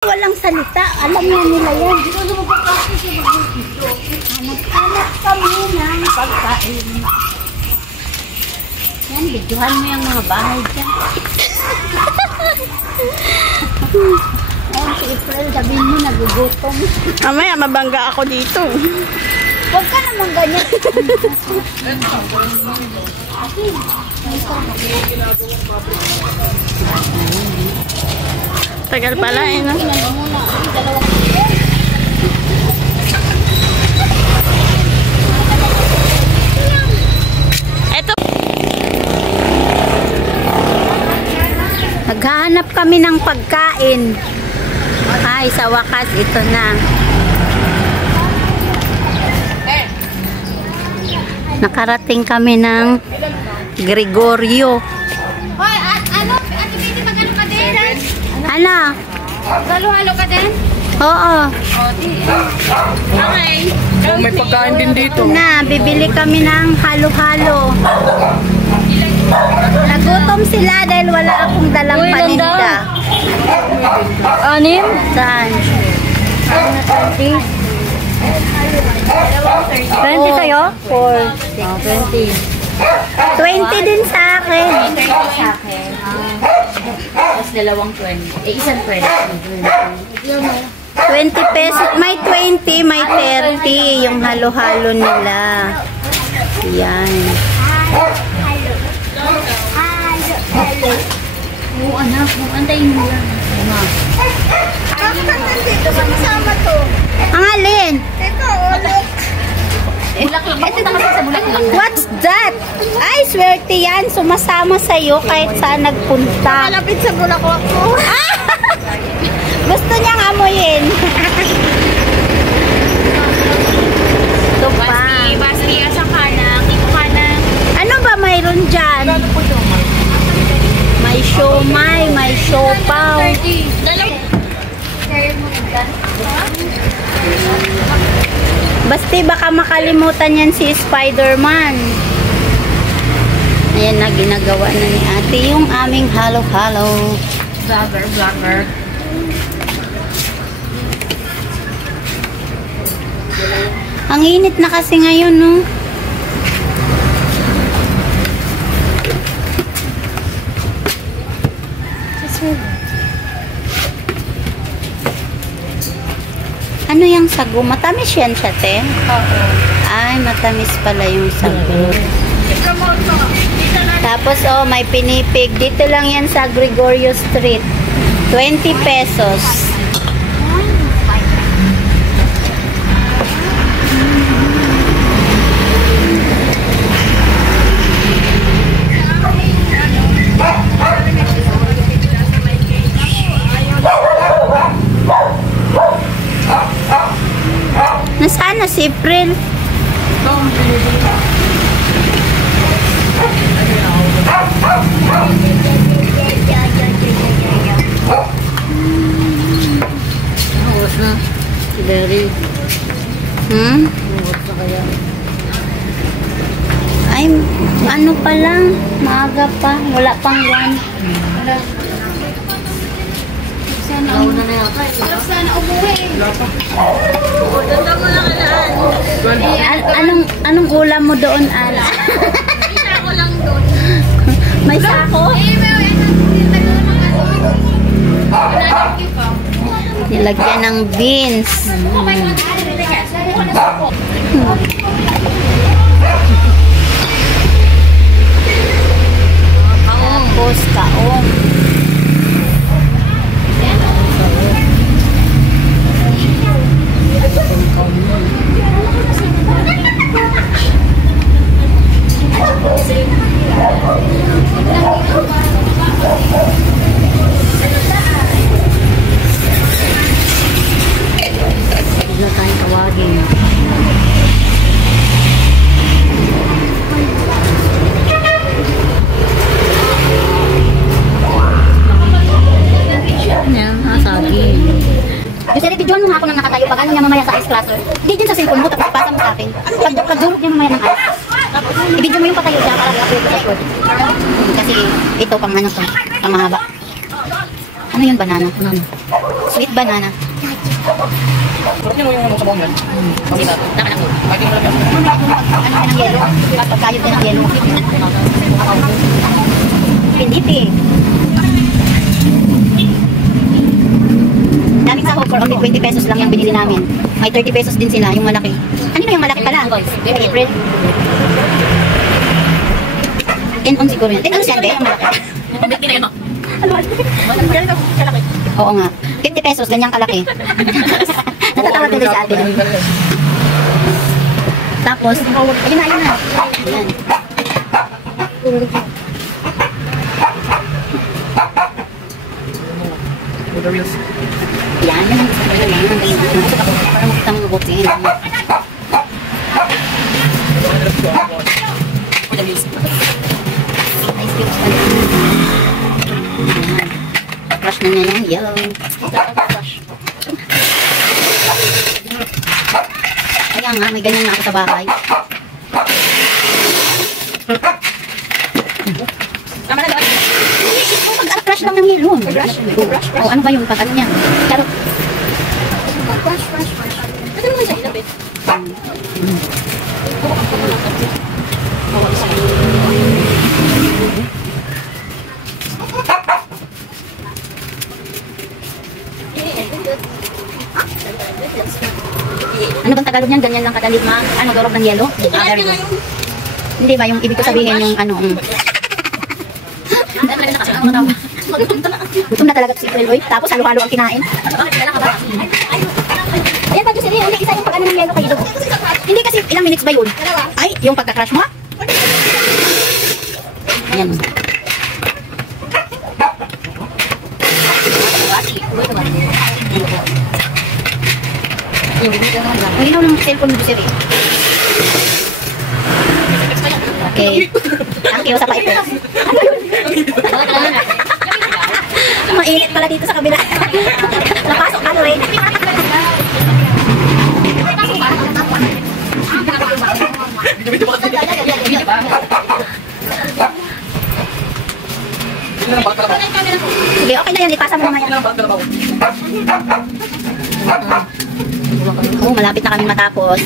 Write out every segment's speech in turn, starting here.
Walang salita. Alam na nila yan. Hanap kami ng pagkain. Yan, videohan mo yung mga bahay dyan. Ayan, si April, sabihin mo, nagugutom. Mamaya, mabangga ako dito. Huwag ka naman ganyan. Tagal pala eh, no? Eto. Naghahanap kami ng pagkain. Ay, sa wakas, ito na. Nakarating kami ng Gregorio. Hoy, ano baby, magano ka din? Ano? Halo-halo ka din? Oo. Okay. May pagkain din dito. Na, bibili kami ng halo-halo. Nagutom sila dahil wala akong dalang paninda. Anim? Saan? 20 sa'yo? 4, 6, 20 din sa akin. 30 sa akin. Tapos dalawang 20. Eh, isang 20. 20 pesos. May 20, may 30 yung halo-halo nila. Yan. Oo, anak. Antayin mo lang. Dito sama to. Ang alin? Bulaklak. Ito na kasi sa bulaklak. What's that? Ay, swerte yan. Sumasama sa'yo kahit saan nagpunta. Malapit sa bulaklak ko. Gusto niyang amuyin. Ito pa. Basti, asa ka na. Kiko ka na. Ano ba mayroon dyan? May siomay, may siopaw. 30. Dalawa. Basti, baka makalimutan yan si Spider-Man. Ayan na, ginagawa na ni ate yung aming halo-halo. Vlogger. Ang init na kasi ngayon, no? Ano yung sago? Matamis yan siya, te? Oo. Ay, matamis pala yung sago. Tapos, oh, may pinipig. Dito lang yan sa Gregorio Street. 20 pesos. Nasaan na si April? Awas na. Si Larry. Awas na kaya. Ay, ano pa lang? Maaga pa. Wala pang buwan. Nauna na yata. Sana umuwi. Ganda mo lang alaan. Anong ulam mo doon, Ala? Isa ko lang doon. May sako? Nilagyan ng beans. Tapos kaong. Na tayo tawagin. Kasi rin-videoan mo nga ako nang nakatayo pag ano niya mamaya sa ice crusher. Hindi dyan sa cellphone mo, tapos ipasa mo sa akin. Pag-durog niya mamaya ng ice. I-video mo yung patayo dyan para i-upload sa record. Kasi ito pang ano to, pang mahaba. Ano yun, banana? Sweet banana. Sarap niya yung sa bawang yan. Diba? Nakalang mo. Lagi mo lang yan. Ano ka ng yelo? Pagkayod din ng yelo. Pindipi. Daming sahog for only 20 pesos lang yung binili namin. May 30 pesos din sila, yung malaki. Ano na yung malaki pala? April. 10 on siguro yan. 10 on yan, yung malaki. Pabit na yun. Oo nga. 50 pesos, ganyang kalaki. Natatawa tuloy sa atin. Tapos, ayun na, ayun na. Ayan. With the reels. Yan, yan ang gusto ko naman. Nakasok ako para makita mga butin. With the reels. Ice cream stand. Ayan. Crush na niya yung yellow. Kaya nga, may ganyan na ako sa bahay. Tama na doon. Pag-crush lang ng yellow. O ano ba yung pag ano niya? Pero, Ano naman siya ilapit? ano bang Tagalog niyan? Ganyan lang kadali ma. Ano, dorog ng yellow? Hindi ba? Yung ibig ko sabihin yung ano. Gutom na talaga si April, tapos halo-halo ang kinain. Ayan pa, Jocelyn, hindi isa yung pag-ano ng yelo kayo. Hindi kasi ilang minutes ba yun? Ay, yung pagka-crush mo? Ayan. Ang ginaw ng cellphone mo, Jocelyn. Okay. Thank you sa pa-ipos. Mainit pala dito sa kabila. Napasok ka, Lorraine. Sige, okay na yan. Ipasa mo mamaya. Oh, malapit na kami matapos.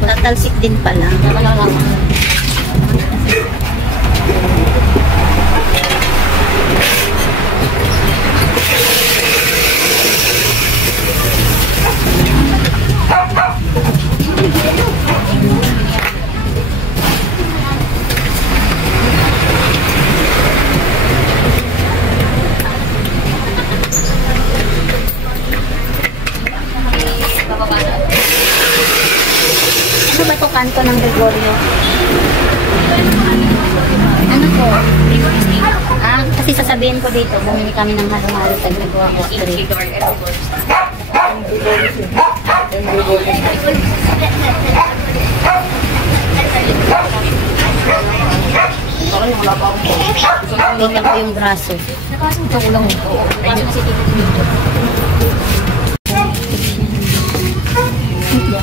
Tatalsik din pala. Ano ba itong kanto ng Gregorio? Ano to? Ah, kasi sasabihin ko dito, bumili kami ng halo-halo sa Gregorio Street. Tingnan ko yung braso. Nakasang ito ulang ito. Nakasang na si Tito dito.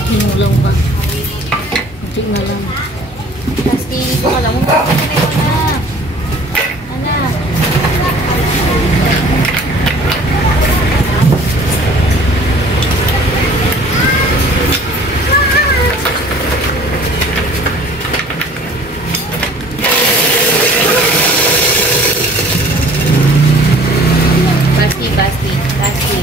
Hinulang ba? Hindi na lang. Kasi ito ka lang. Anak. Basti.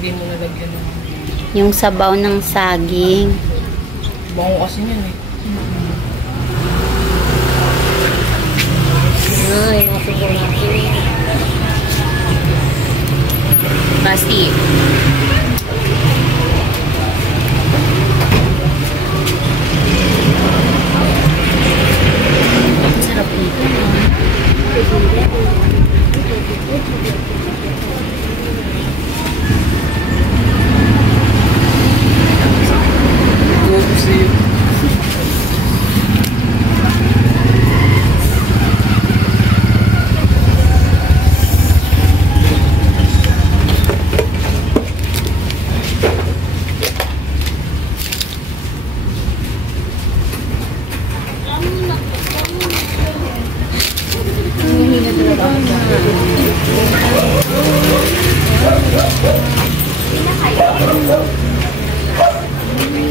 Di mo nalagyan ng Yung sabaw ng saging. bango kasi yan eh. Ay, mga siguro natin. Basti. Sarap nito.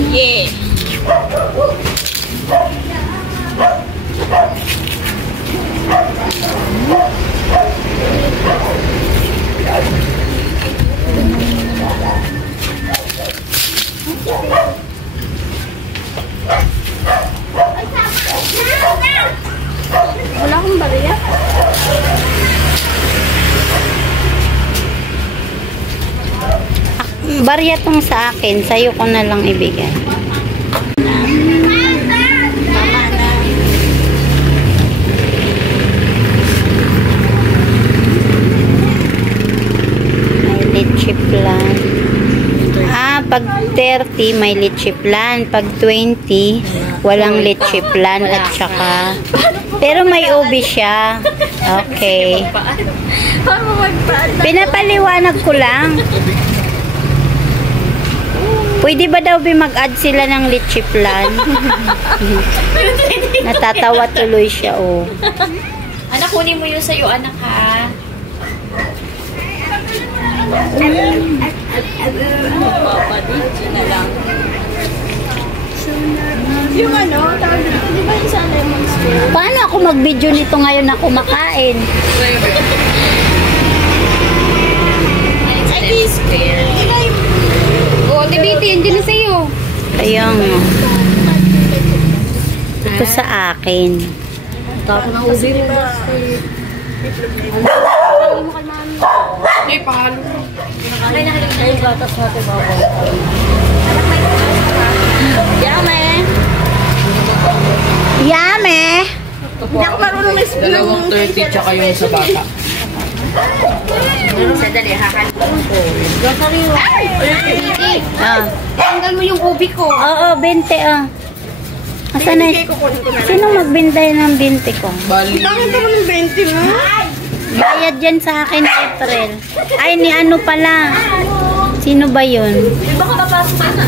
Yeah. Wala akong bariya. Bariya tong sa akin, sa'yo ko na lang ibigay. May litchi plan. Pag 30 may litchi plan, pag 20 walang litchi plan at saka pero may ubi siya. Okay. Pinapaliwanag ko lang. Pwede ba daw mag-add sila ng litchi plan? Natatawa tuloy siya, oh. Anak, kunin mo yun sa'yo, anak, ha? Papadito na lang. Yung ano, tawag dito, di ba yung sa lemon square? Paano ako mag-video nito ngayon na kumakain? Ay, this square. Oo, tibiti, hindi na sa'yo. Ayun. Ito sa akin. Tapos na ubi mo. Eh, pahalo. Ay, nakalit na yung gatas natin, babo. Yame! Yame! Hindi ako marunong may Dalawang 30 tsaka yung sa bata. Sadali, hakalip ko. Ah. Tanggal mo yung ubi ko. Oo, 20 ah. Asan na? Sino magbintay ng 20 ko? Bali. Bakit ka naman 20 mo? Bayad yan sa akin ni April. Ay, ni ano pala? Sino ba yun? Baka papasok na.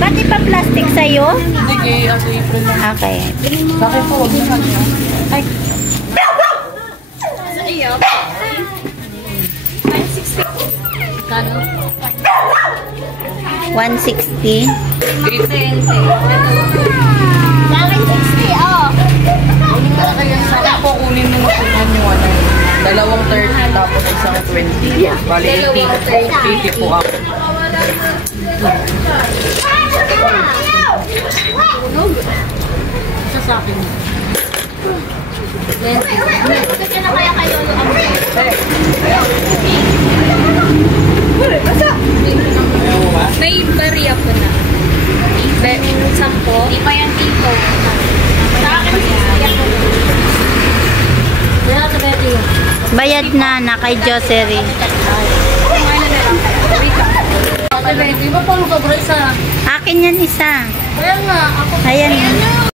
Ba't ipa-plastic sa'yo? Hindi kay Ate April na. Okay. Bakit po? Huwag naman siya. Ay, Kano? 160. Bakit 60, oh. Sana po kunin mo na yung ano. Dalawang 30 tapos isang 20. Bali, 80 po ako. Isa sa akin. Kasi na kaya kayo May bariya ko na. 10. Di pa yan dito. Sa akin, 60 ako. Wala ka ba ito? Bayad na kay Josery. Ate Betty, ba pang sobra isa? Akin yan isa. Kaya nga, ako Ayan.